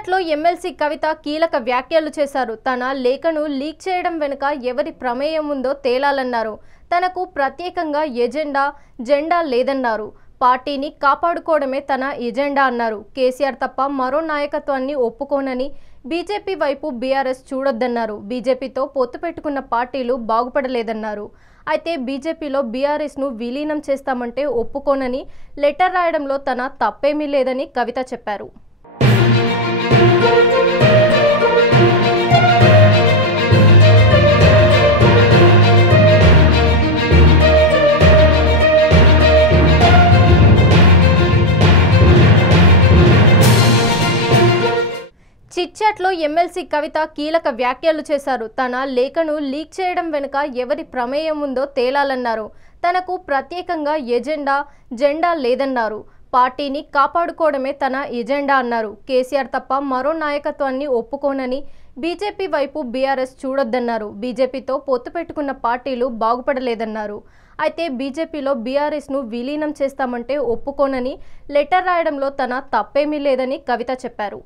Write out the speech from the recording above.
చిట్చాట్లో MLC కవిత కీలక వ్యాఖ్యలు చేశారు. తన లేఖను లీక్ చేయడం వెనుక ఎవరి ప్రమేయం ఉందో తేలాలన్నారు. తనకు ప్రత్యేకంగా జెండా లేదన్నారు. పార్టీని కాపాడుకోవడమే తన ఎజెండా అన్నారు. కేసీఆర్ తప్ప మరో నాయకత్వాన్ని ఒప్పుకోనని, బీజేపీ వైపు బీఆర్ఎస్ చూడొద్దన్నారు. బీజేపీతో పొత్తు పెట్టుకున్న పార్టీలు బాగుపడలేదన్నారు. అయితే బీజేపీలో బీఆర్ఎస్ను విలీనం చేస్తామంటే ఒప్పుకోనని లెటర్ రాయడంలో తన తప్పేమీ లేదని కవిత చెప్పారు. చిట్చాట్లో ఎమ్మెల్సీ కవిత కీలక వ్యాఖ్యలు చేశారు. తన లేఖను లీక్ చేయడం వెనుక ఎవరి ప్రమేయం ఉందో తేలాలన్నారు. తనకు ప్రత్యేకంగా జెండా లేదన్నారు. పార్టీని కాపాడుకోవడమే తన ఎజెండా అన్నారు. కేసీఆర్ తప్ప మరో నాయకత్వాన్ని ఒప్పుకోనని, బీజేపీ వైపు బీఆర్ఎస్ చూడొద్దన్నారు. బీజేపీతో పొత్తు పెట్టుకున్న పార్టీలు బాగుపడలేదన్నారు. అయితే బీజేపీలో బీఆర్ఎస్ను విలీనం చేస్తామంటే ఒప్పుకోనని లెటర్ రాయడంలో తన తప్పేమీ లేదని కవిత చెప్పారు.